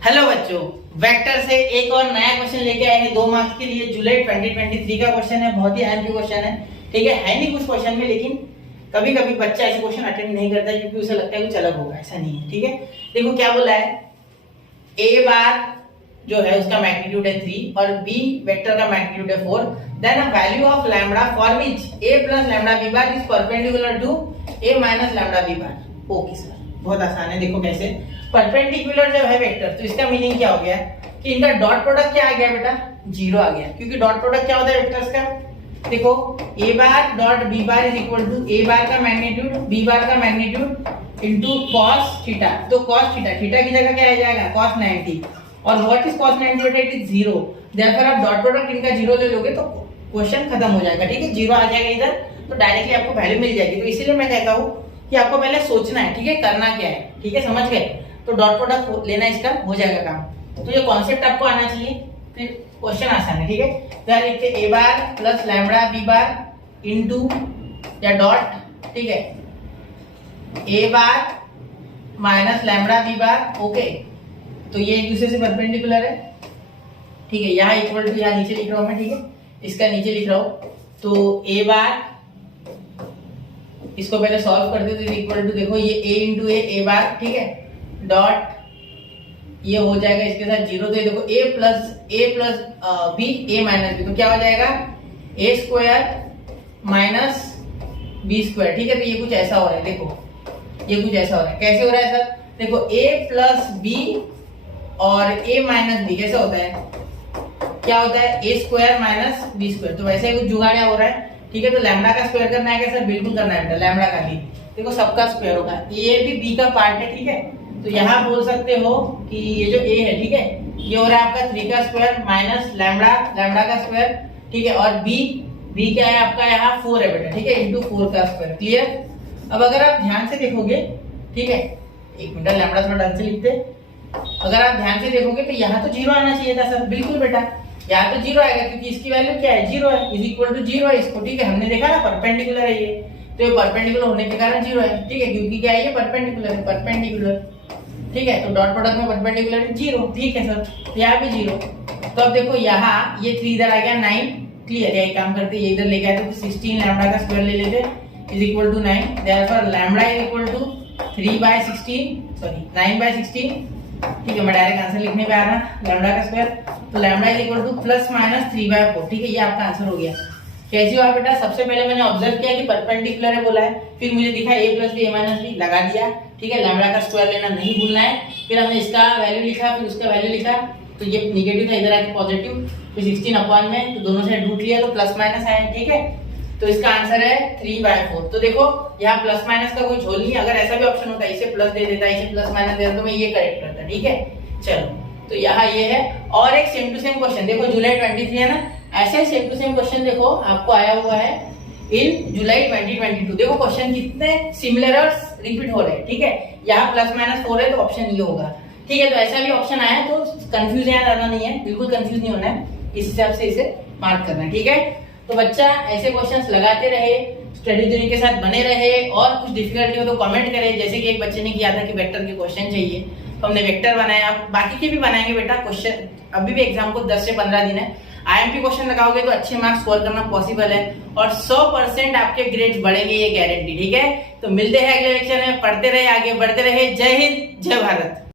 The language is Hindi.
हेलो बच्चों, वेक्टर से एक और नया क्वेश्चन लेके आए हैं 2 मार्क्स के लिए। जुलाई 2023 का क्वेश्चन है, बहुत ही एमपी क्वेश्चन है। ठीक है नहीं कुछ क्वेश्चन में, लेकिन कभी कभी बच्चा ऐसे क्वेश्चन अटेंड नहीं करता है क्योंकि उसे लगता है कुछ अलग होगा, ऐसा नहीं है। ठीक है, देखो क्या बोला है। ए बार जो है उसका मैग्नीट्यूड है 3 और बी वेक्टर का मैग्नीट्यूड है 4। Then a value of lambda for which a plus lambda B bar is perpendicular to a minus lambda B bar. Okay sir, बहुत आसान है। देखो कैसे, परपेंडिकुलर जब है वेक्टर तो इसका मीनिंग क्या हो गया कि इनका डॉट प्रोडक्ट क्या आ गया बेटा, 0 आ गया। क्योंकि डॉट प्रोडक्ट क्या होता है वेक्टर्स का, देखो A bar dot B bar is equal to A bar का मैग्नीट्यूड बी बार का मैग्नीट्यूड इनटू cos थीटा। तो cos थीटा, थीटा की जगह क्या आ जाएगा cos 90, और व्हाट इज cos 90 बेटा, इट इज 0। देयरफॉर आप डॉट प्रोडक्ट इनका 0 ले लोगे तो क्वेश्चन खत्म हो जाएगा। ठीक है, 0 आ जाएगा इधर तो डायरेक्टली आपको वैल्यू मिल जाएगी। तो इसीलिए मैं कहता हूं कि आपको पहले सोचना है, ठीक है, करना क्या है। ठीक है, समझ गए, तो डॉट प्रोडक्ट लेना इसका हो जाएगा काम। तो ये कॉन्सेप्ट आपको आना चाहिए, फिर क्वेश्चन आसान है। ठीक है, तो यहाँ लिखते A bar plus lambda B bar into या डॉट, ठीक है, A bar minus lambda B bar. Okay, तो ये एक दूसरे से परपेंडिकुलर है। ठीक है, यहाँ इक्वल टू, यहाँ नीचे लिख रहा हूं मैं। ठीक है, इसका नीचे लिख रहा हूं, तो ए बार, इसको पहले सॉल्व करते तो इक्वल टू, देखो ये a इंटू ए बार, ठीक है, डॉट ये हो जाएगा इसके साथ 0। तो ये देखो a plus b a minus b, तो क्या हो जाएगा a square minus b square. ठीक है, तो ये कुछ ऐसा हो रहा है। देखो ये कुछ ऐसा हो रहा है, कैसे हो रहा है सर, देखो a प्लस बी और a माइनस बी कैसे होता है, क्या होता है a square minus b square. तो वैसे कुछ जुगाड़िया हो रहा है। ठीक है, तो लैम्डा का स्क्वायर करना है क्या सर, बिल्कुल करना है बेटा, लैम्डा का भी देखो सबका स्क्वायर होगा। ये भी b का पार्ट है। ठीक है, तो यहाँ बोल सकते हो कि ये जो a है, ठीक है, ये हो रहा है आपका 3 का स्क्वायर माइनस लैम्डा का स्क्वायर। ठीक है, और b क्या है आपका, यहाँ 4 है बेटा। ठीक है, इंटू 4 का स्क्वायर। क्लियर। अब अगर आप ध्यान से देखोगे, ठीक है, एक मिनट, लैम्डा थोड़ा ढंग से लिखते। अगर आप ध्यान से देखोगे तो यहाँ तो 0 आना चाहिए था सर, बिल्कुल बेटा, यहाँ तो 0 आएगा क्योंकि इसकी वैल्यू क्या है, 0 है, इज इक्वल टू 0 है इसको। ठीक है, हमने देखा ना परपेंडिकुलर है ये, तो ये परपेंडिकुलर होने के कारण 0 है। ठीक है, क्योंकि क्या है ये परपेंडिकुलर है, परपेंडिकुलर। ठीक है, तो डॉट प्रोडक्ट में परपेंडिकुलर है 0। ठीक है सर, तो यहाँ पे 0। तो अब देखो यहाँ ये 3 इधर आ गया 9। क्लियर, यही काम करते, ये इधर लेके आए तो 16 लैम्डा का स्क्वायर ले लेते is equal to 9। Therefore lambda is equal to 3/16, sorry 9/16। ठीक है, मैं डायरेक्ट आंसर लिखने पे आ रहा, लैम्डा का स्क्वायर, तो lambda is equal two plus minus 3/4। ठीक है, ये आपका आंसर हो गया। कैसे हुआ बेटा, सबसे पहले मैंने ऑब्जर्व किया कि परपेंडिकुलर है बोला है, फिर मुझे दिखा a plus b a minus b, लगा दिया। ठीक है, लैम्डा का स्क्वायर लेना नहीं भूलना है। फिर हमने इसका वैल्यू लिखा, फिर उसका वैल्यू लिखा, तो ये नेगेटिव था, इधर आके पॉजिटिव, फिर 16 अपॉन में, तो दोनों साइड रूट लिया तो प्लस माइनस आया। ठीक है, तो इसका आंसर है 3/4। तो देखो यहाँ प्लस माइनस का कोई झोल नहीं, अगर ऐसा भी ऑप्शन होता है, इसे प्लस दे देता, इसे प्लस माइनस दे देता, तो मैं ये करेक्ट करता। ठीक है, चलो, तो यहाँ ये है। और एक सेम टू सेम क्वेश्चन देखो, जुलाई 23 है ना, ऐसे सेम टू सेम क्वेश्चन देखो आपको आया हुआ है इन जुलाई 2022। देखो क्वेश्चन कितने सिमिलर और रिपीट हो रहे हैं। ठीक है, यहाँ प्लस माइनस 4 है तो ऑप्शन ये होगा। ठीक है, तो ऐसा भी ऑप्शन आया तो कंफ्यूज यहाँ ज्यादा नहीं है, बिल्कुल कंफ्यूज नहीं होना है, इस हिसाब से इसे मार्क करना है। ठीक है, तो बच्चा ऐसे क्वेश्चंस लगाते रहे, स्टडी दूरी के साथ बने रहे, और कुछ डिफिकल्टी हो तो कमेंट करे। जैसे कि एक बच्चे ने किया था कि वेक्टर के क्वेश्चन चाहिए, तो हमने वेक्टर बनाया, बाकी के भी बनाएंगे बेटा क्वेश्चन। अभी भी एग्जाम को 10 से 15 दिन है। आईएमपी क्वेश्चन लगाओगे तो अच्छे मार्क्स स्कोर करना पॉसिबल है, और 100% आपके ग्रेड्स बढ़ेंगे, ये गारंटी। ठीक है, तो मिलते हैं अगले लेक्चर में, पढ़ते रहे, आगे बढ़ते रहे। जय हिंद, जय भारत।